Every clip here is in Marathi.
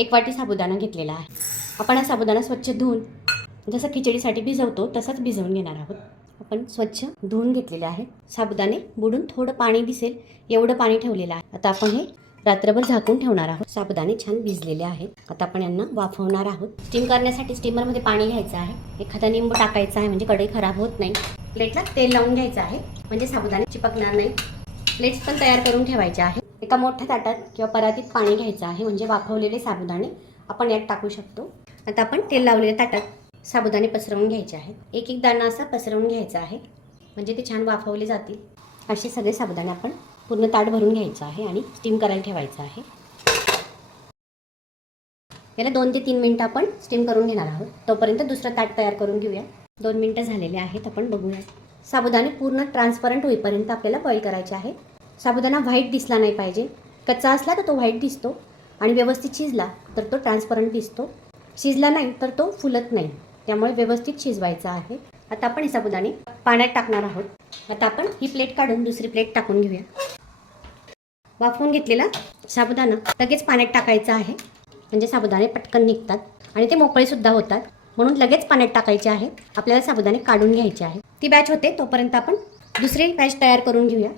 एक वाटी साबुदाणा घेतलेला आहे. आपण हा साबुदाणा स्वच्छ धुवून जसं खिचडीसाठी भिजवतो तसंच भिजवून घेणार आहोत. आपण स्वच्छ धुवून घेतलेले आहे. साबुदाणे बुडून थोडं पाणी दिसेल एवढं पाणी ठेवलेलं आहे. आता आपण हे रात्रभर झाकून ठेवणार आहोत. साबुदाणे छान भिजलेले आहेत. आता आपण यांना वाफवणार आहोत. स्टीम करण्यासाठी स्टीमरमध्ये पाणी घ्यायचं आहे. एखादा निंबू टाकायचा आहे म्हणजे कढई खराब होत नाही. प्लेटला तेल लावून घ्यायचं आहे. म्हणजे साबुदाणे चिपकणार नाही. प्लेट्स पण तयार करून ठेवायचे आहे. एका मोठ्या ताटात किंवा परातीत पाणी घ्यायचं आहे म्हणजे वाफवलेले साबुदाणे आपण यात टाकू शकतो. आता आपण तेल लावलेल्या ताटात साबुदाणे पसरवून घ्यायचे आहेत. एक एक दाणा असा पसरवून घ्यायचा आहे म्हणजे ते छान वाफवले जातील. असे सगळे साबुदाणे आपण पूर्ण ताट भरून घ्यायचं आहे आणि स्टीम करायला ठेवायचं आहे. याला दोन ते तीन मिनटं आपण स्टीम करून घेणार आहोत. तोपर्यंत दुसरं ताट तयार करून घेऊया. दोन मिनटं झालेले आहेत आपण बघूया. साबुदाणे पूर्ण ट्रान्सपरंट होईपर्यंत आपल्याला बॉईल करायचे आहे. साबुदाणा व्हाईट दिसला नाही पाहिजे. कच्चा असला तर तो व्हाईट दिसतो आणि व्यवस्थित शिजला तर तो ट्रान्सपरंट दिसतो. शिजला नाही तर तो फुलत नाही. त्यामुळे व्यवस्थित शिजवायचा आहे. आता आपण हे साबुदाणे पाण्यात टाकणार आहोत. आता आपण ही प्लेट काढून दुसरी प्लेट टाकून घेऊया. वाफवून घेतलेला साबुदाणा लगेच पाण्यात टाकायचा आहे. म्हणजे साबुदाणे पटकन निघतात आणि ते मोकळेसुद्धा होतात. म्हणून लगेच पाण्यात टाकायचे आहे आपल्याला साबुदाणे काढून घ्यायचे आहे ती बॅच होते तोपर्यंत आपण दुसरी बॅच तयार करून घेऊया.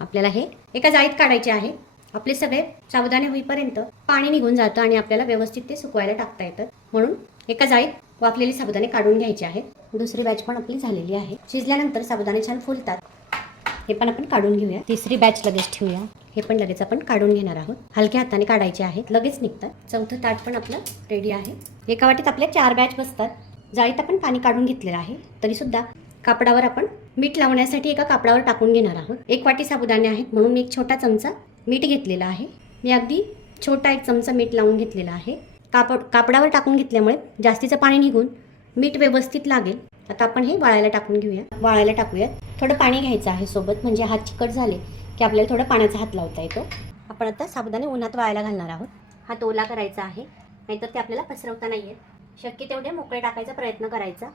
आपल्याला हे एका जाळीत काढायचे आहे. आपले सगळे सावधाने होईपर्यंत पाणी निघून जातं आणि आपल्याला व्यवस्थित ते सुकवायला टाकता येतं. म्हणून एका जाळीत वाफलेले साबुदाणे काढून घ्यायचे आहेत दुसरी बॅच पण आपली झालेली आहे. शिजल्यानंतर साबुदाणे छान फुलतात. हे पण आपण काढून घेऊया. तिसरी बॅच लगेच ठेवूया. हे पण लगेच आपण काढून घेणार आहोत. हलक्या हाताने काढायचे आहेत लगेच निघतात. चौथं ताट पण आपलं रेडी आहे. एका वाटीत आपल्या चार बॅच बसतात. जाळीत आपण पाणी काढून घेतलेलं आहे. तरीसुद्धा कापडावर आपण मीठ लावण्यासाठी एका कापडावर टाकून घेणार आहोत. एक वाटी साबुदाणे आहेत म्हणून मी एक छोटा चमचा मीठ घेतलेला आहे. मी अगदी छोटा एक चमचा मीठ लावून घेतलेला आहे. कापड कापडावर टाकून घेतल्यामुळे जास्तीचं पाणी निघून मीठ व्यवस्थित लागेल. आता आपण हे वाळायला टाकून घेऊया. वाळायला टाकूयात. थोडं पाणी घ्यायचं आहे सोबत म्हणजे हात चिकट झाले की आपल्याला थोडं पाण्याचा हात लावता येतो. आपण आता साबुदाणे उन्हात वाळायला घालणार आहोत. हात ओला करायचा आहे नाहीतर ते आपल्याला पसरवता नाही आहेत शक्य तेवढे मोकळे टाकायचा प्रयत्न करायचा.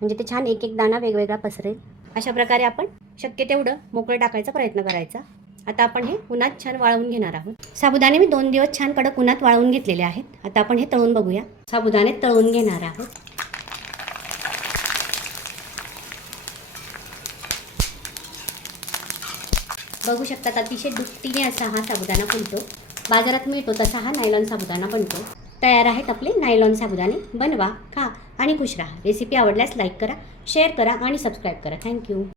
म्हणजे ते छान एक एक दाणा वेगवेगळा पसरेल. अशा प्रकारे आपण शक्य तेवढं मोकळं टाकायचा प्रयत्न करायचा. आता आपण हे उन्हात छान वाळवून घेणार आहोत. साबुदाणे मी दोन दिवस छान कडक उन्हात वाळवून घेतलेले आहेत. आता आपण हे तळून बघूया. साबुदाणे तळून घेणार आहोत. बघू शकतात अतिशय दुपटीने असा हा साबुदाणा बनतो बाजारात मिळतो तसा हा नायलॉन साबुदाणा बनतो. तयार आहेत आपले नायलॉन साबुदाणे. बनवा खा आणि खुश राहा. रेसिपी आवडल्यास लाईक करा शेअर करा आणि सबस्क्राईब करा. थँक्यू